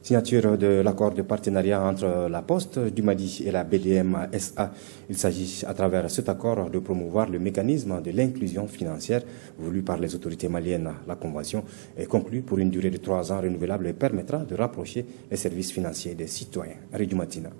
Signature de l'accord de partenariat entre la Poste du Mali et la BDM SA. Il s'agit à travers cet accord de promouvoir le mécanisme de l'inclusion financière voulu par les autorités maliennes. La convention est conclue pour une durée de 3 ans renouvelable et permettra de rapprocher les services financiers des citoyens. Rédu Matina.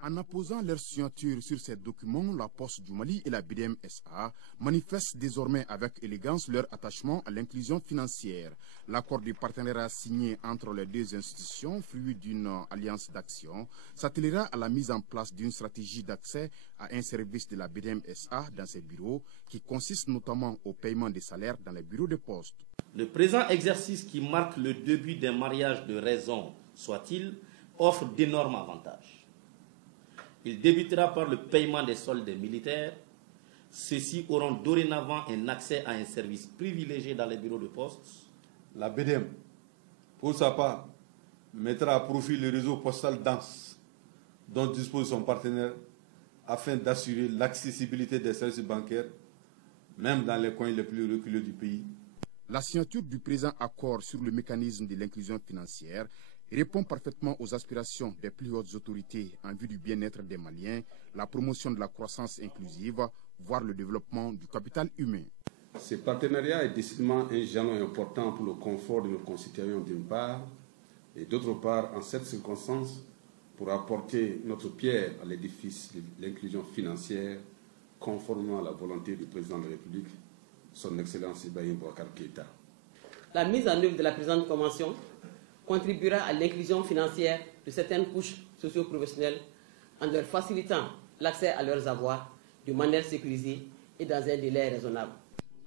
En apposant leur signature sur ces documents, la Poste du Mali et la BDM SA manifestent désormais avec élégance leur attachement à l'inclusion financière. L'accord de partenariat signé entre les deux institutions, fruit d'une alliance d'action, s'attellera à la mise en place d'une stratégie d'accès à un service de la BDM SA dans ses bureaux, qui consiste notamment au paiement des salaires dans les bureaux de poste. Le présent exercice, qui marque le début d'un mariage de raison, soit-il, offre d'énormes avantages. Il débutera par le paiement des soldes militaires. Ceux-ci auront dorénavant un accès à un service privilégié dans les bureaux de poste. La BDM, pour sa part, mettra à profit le réseau postal dense dont dispose son partenaire afin d'assurer l'accessibilité des services bancaires, même dans les coins les plus reculés du pays. La signature du présent accord sur le mécanisme de l'inclusion financière répond parfaitement aux aspirations des plus hautes autorités en vue du bien-être des Maliens, la promotion de la croissance inclusive, voire le développement du capital humain. Ce partenariat est décidément un jalon important pour le confort de nos concitoyens d'une part, et d'autre part, en cette circonstance, pour apporter notre pierre à l'édifice de l'inclusion financière, conformément à la volonté du président de la République, son Excellence Ibrahim Boubacar Keïta. La mise en œuvre de la présente convention contribuera à l'inclusion financière de certaines couches socio-professionnelles en leur facilitant l'accès à leurs avoirs de manière sécurisée et dans un délai raisonnable.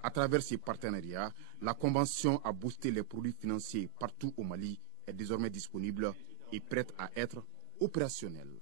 À travers ces partenariats, la Convention a boosté les produits financiers partout au Mali est désormais disponible et prête à être opérationnelle.